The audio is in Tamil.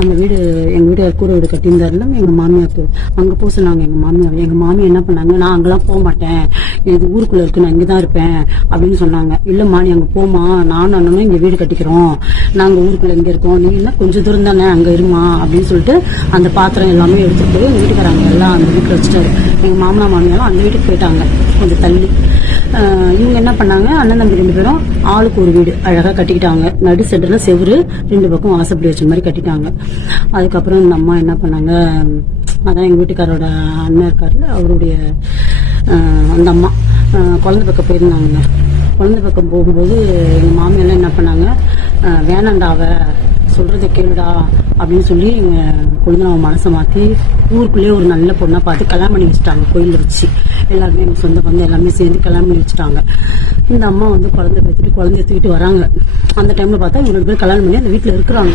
அந்த வீடு எங்கள் வீடு கூரை வீடு கட்டியிருந்தாருல எங்கள் மாமியாருக்கு அங்கே போக சொன்னாங்க. எங்கள் மாமி என்ன பண்ணாங்க, நான் அங்கெல்லாம் போக மாட்டேன், இது ஊருக்குள்ளே இருக்கு, நான் இங்கே தான் இருப்பேன் அப்படின்னு சொன்னாங்க. இல்லைம்மா நீ அங்கே போமா, நானும் அண்ணனும் இங்கே வீடு கட்டிக்கிறோம், நாங்கள் ஊருக்குள்ளே இங்கே இருக்கோம், நீ என்ன கொஞ்சம் தூரம் தானே அங்கே இருமா அப்படின்னு சொல்லிட்டு அந்த பாத்திரம் எல்லாமே எடுத்துகிட்டு போய் எங்கள் வீட்டுக்காரங்க எல்லாம் அந்த வீட்டில் வச்சுட்டாரு. எங்கள் மாமனா மாமியாரும் அந்த வீட்டுக்கு போயிட்டாங்க கொஞ்சம் தள்ளி. இவங்க என்ன பண்ணாங்க, அண்ணன் தம்பி 2 பேரும் ஆளுக்கு ஒரு வீடு அழகாக கட்டிக்கிட்டாங்க. நடு சென்டரில் செவுரு 2 பக்கம் வாசப்படி வச்ச மாதிரி கட்டிட்டாங்க. அதுக்கப்புறம் இந்த அம்மா என்ன பண்ணாங்க, அதான் எங்கள் வீட்டுக்காரோட அண்ணன் இருக்காருல்ல அவருடைய அந்த அம்மா குழந்தை பக்கம் போயிருந்தாங்க. குழந்தை பக்கம் போகும்போது எங்கள் மாமியெல்லாம் என்ன பண்ணாங்க, வேணாண்டாவ சொல்கிறத கேளுடா அப்படின்னு சொல்லி எங்கள் கொழுந்தனாவை மனசை மாற்றி ஊருக்குள்ளேயே ஒரு நல்ல பொண்ணாக பார்த்து கல்யாணம் பண்ணி வச்சுட்டாங்க. கோயிலில் வச்சு எல்லாருமே எங்கள் சொந்த பந்தம் எல்லாமே சேர்ந்து கல்யாணம் பண்ணி வச்சுட்டாங்க. இந்த அம்மா வந்து குழந்தை எடுத்துக்கிட்டு வராங்க. அந்த டைமில் பார்த்தா இவங்க 2 பேரும் கல்யாணம் பண்ணி அந்த வீட்டில் இருக்கிறாங்க.